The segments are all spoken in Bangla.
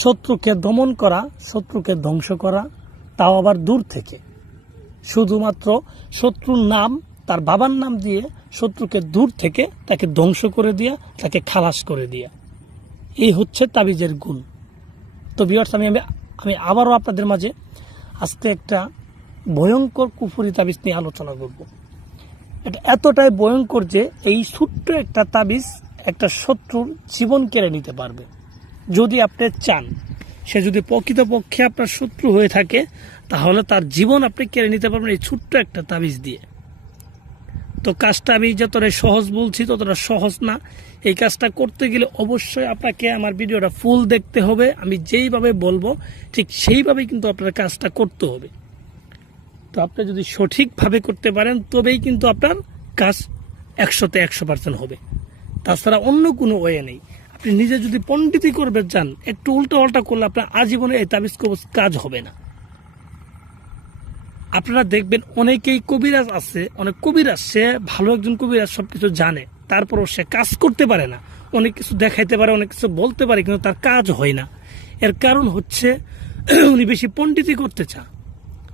শত্রুকে দমন করা, শত্রুকে ধ্বংস করা, তাও আবার দূর থেকে। শুধুমাত্র শত্রুর নাম, তার বাবার নাম দিয়ে শত্রুকে দূর থেকে তাকে ধ্বংস করে দিয়া, তাকে খালাস করে দিয়া। এই হচ্ছে তাবিজের গুণ। তো ভিউয়ার্স, আমি আবারও আপনাদের মাঝে আজকে একটা ভয়ঙ্কর কুফরি তাবিজ নিয়ে আলোচনা করব। এটা এতটাই ভয়ঙ্কর যে এই ছোট্ট একটা তাবিজ একটা শত্রুর জীবন কেড়ে নিতে পারবে। যদি আপনি চান, সে যদি প্রকৃতপক্ষে আপনার শত্রু হয়ে থাকে, তাহলে তার জীবন আপনি কেড়ে নিতে পারবেন এই ছোট্ট একটা তাবিজ দিয়ে। তো কাজটা আমি যতটা সহজ বলছি ততটা সহজ না। এই কাজটা করতে গেলে অবশ্যই আপনাকে আমার ভিডিওটা ফুল দেখতে হবে। আমি যেইভাবে বলবো ঠিক সেইভাবেই কিন্তু আপনার কাজটা করতে হবে। তো আপনি যদি সঠিকভাবে করতে পারেন তবেই কিন্তু আপনার কাজ 100-তে 100% হবে। তাছাড়া অন্য কোনো ওয়ে নেই। আপনি নিজে যদি পণ্ডিতি করবে চান, একটু উল্টা পাল্টা করলে আপনার আজীবনে এই তাবিজ কবজ কাজ হবে না। আপনারা দেখবেন অনেকেই কবিরাজ আছে, অনেক কবিরাজ, সে ভালো একজন কবিরাজ, সবকিছু জানে, তারপরও সে কাজ করতে পারে না। অনেক কিছু দেখাইতে পারে, অনেক কিছু বলতে পারে, কিন্তু তার কাজ হয় না। এর কারণ হচ্ছে উনি বেশি পণ্ডিতি করতে চান।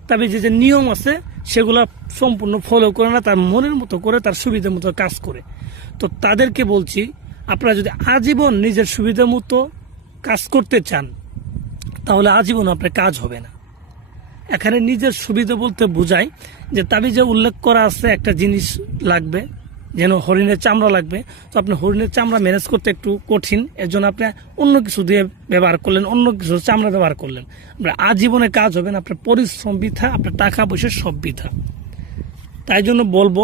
তবে যে নিয়ম আছে সেগুলো সম্পূর্ণ ফলো করে না, তার মনের মতো করে, তার সুবিধা মতো কাজ করে। তো তাদেরকে বলছি, আপনারা যদি আজীবন নিজের সুবিধা মতো কাজ করতে চান, তাহলে আজীবন আপনার কাজ হবে না। এখানে নিজের সুবিধা বলতে বোঝায় যে তাবিজে উল্লেখ করা আছে একটা জিনিস লাগবে, যেন হরিণের চামড়া লাগবে। তো আপনি হরিণের চামড়া ম্যানেজ করতে একটু কঠিন, এর জন্য আপনি অন্য কিছু দিয়ে ব্যবহার করলেন, অন্য কিছু চামড়া ব্যবহার করলেন। আপনার আজীবনে কাজ হবে না, আপনার পরিশ্রম বৃথা, আপনার টাকা পয়সা সব বৃথা। তাই জন্য বলবো,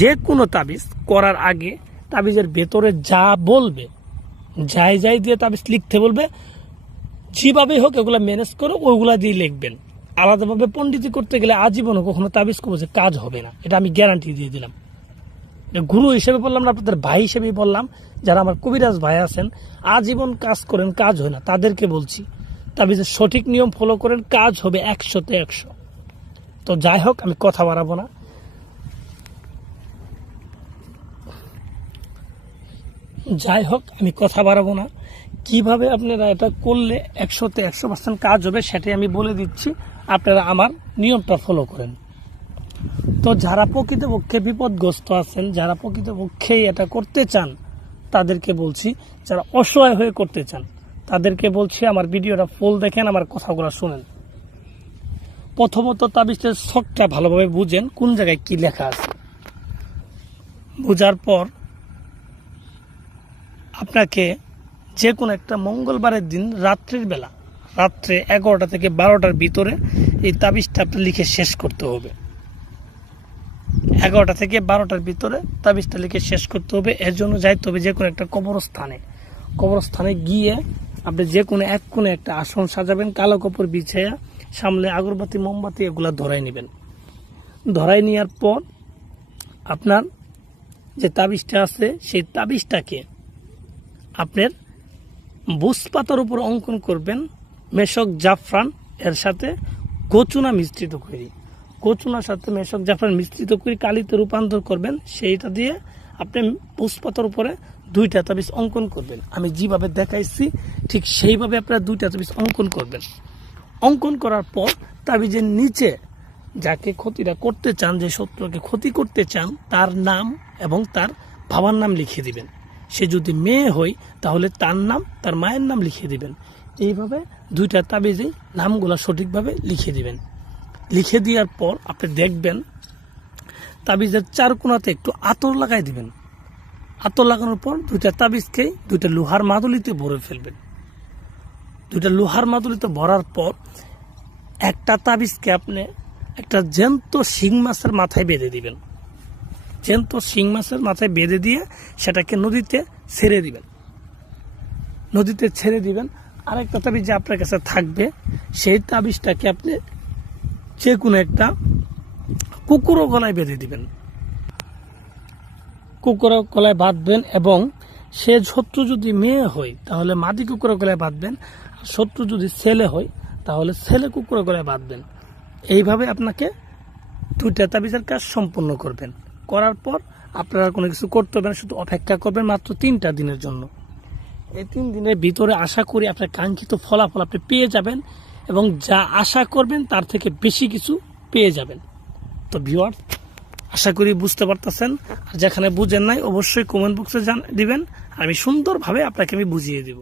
যে কোনো তাবিজ করার আগে তাবিজের ভেতরে যা বলবে, যাই দিয়ে তাবিজ লিখতে বলবে, যেভাবে হোক এগুলো ম্যানেজ করে ওইগুলা দিয়ে লিখবেন। আলাদাভাবে পণ্ডিতি করতে গেলে আজীবনও কখনো তাবিজ কবজে কাজ হবে না, এটা আমি গ্যারান্টি দিয়ে দিলাম। গুরু হিসেবে বললাম না, আপনাদের ভাই হিসেবেই বললাম। যারা আমার কবিরাজ ভাই আছেন, আজীবন কাজ করেন, কাজ হয় না, তাদেরকে বলছি তাবিজের সঠিক নিয়ম ফলো করেন, কাজ হবে 100-তে 100। তো যাই হোক, আমি কথা বাড়াবো না। কিভাবে আপনারা এটা করলে 100-তে 100% কাজ হবে সেটাই আমি বলে দিচ্ছি। আপনারা আমার নিয়মটা ফলো করেন। তো যারা প্রকৃতপক্ষে বিপদগ্রস্ত আছেন, যারা প্রকৃতপক্ষে এটা করতে চান, তাদেরকে বলছি, যারা অসহায় হয়ে করতে চান তাদেরকে বলছি আমার ভিডিওটা ফুল দেখেন, আমার কথাগুলো শুনেন। প্রথমত তাবিজের ছকটা ভালোভাবে বুঝেন, কোন জায়গায় কি লেখা আছে। বোঝার পর আপনাকে যে কোনো একটা মঙ্গলবারের দিন রাত্রের বেলা, রাত্রে 11টা থেকে 12টার ভিতরে এই তাবিজটা আপনি লিখে শেষ করতে হবে। 11টা থেকে 12টার ভিতরে তাবিজটা লিখে শেষ করতে হবে। এর জন্য যাইতে হবে যে কোনো একটা কবরস্থানে গিয়ে আপনি যে কোনো এক কোণে একটা আসন সাজাবেন, কালো কাপড় বিছাইয়া, সামনে আগরবাতি মোমবাতি এগুলা ধরাই নেবেন। ধরাই নেওয়ার পর আপনার যে তাবিজটা আছে সেই তাবিজটাকে আপনার বুস পাতার উপর অঙ্কন করবেন, মেশক জাফরান এর সাথে গোচুনা মিশ্রিত করি, গোচুনার সাথে মেশক জাফরান মিশ্রিত করে কালিতে রূপান্তর করবেন। সেইটা দিয়ে আপনি বুস পাতার উপরে 2টা তাবিজ অঙ্কন করবেন। আমি যেভাবে দেখাইছি ঠিক সেইভাবে আপনারা 2টা তাবিজ অঙ্কন করবেন। অঙ্কন করার পর তাবিজের নিচে যাকে ক্ষতিটা করতে চান, যে শত্রুকে ক্ষতি করতে চান, তার নাম এবং তার বাবার নাম লিখে দিবেন। সে যদি মেয়ে হয় তাহলে তার নাম, তার মায়ের নাম লিখে দিবেন। এইভাবে 2টা তাবিজেই নামগুলো সঠিকভাবে লিখে দিবেন। লিখে দেওয়ার পর আপনি দেখবেন তাবিজের 4 কোণাতে একটু আতর লাগাই দিবেন। আতর লাগানোর পর 2টা তাবিজকে 2টা লোহার মাদুলিতে ভরে ফেলবেন। 2টা লোহার মাদুলিতে ভরার পর একটা তাবিজকে আপনি একটা জ্যান্ত শিং মাছের মাথায় বেঁধে দিবেন। জ্যান্ত শিং মাছের মাথায় বেঁধে দিয়ে সেটাকে নদীতে ছেড়ে দিবেন। আরেকটা তাবিজ যে আপনার কাছে থাকবে, সেই তাবিজটাকে আপনি যে কোনো একটা কুকুরও গলায় বেঁধে দিবেন। কুকুরও গলায় বাঁধবেন, এবং সে শত্রু যদি মেয়ে হয় তাহলে মাদি কুকুরের গলায় বাঁধবেন, আর শত্রু যদি ছেলে হয় তাহলে ছেলে কুকুরের গলায় বাঁধবেন। এইভাবে আপনাকে 2টা তাবিজের কাজ সম্পূর্ণ করবেন। করার পর আপনারা কোনো কিছু করতে হবে না, শুধু অপেক্ষা করবেন মাত্র 3টা দিনের জন্য। এই 3 দিনের ভিতরে আশা করি আপনার কাঙ্ক্ষিত ফলাফল আপনি পেয়ে যাবেন এবং যা আশা করবেন তার থেকে বেশি কিছু পেয়ে যাবেন। তো ভিউয়ার, আশা করি বুঝতে পারতেছেন। আর যেখানে বুঝেন নাই অবশ্যই কমেন্ট বক্সে দিবেন, আমি সুন্দরভাবে আপনাকে বুঝিয়ে দিব।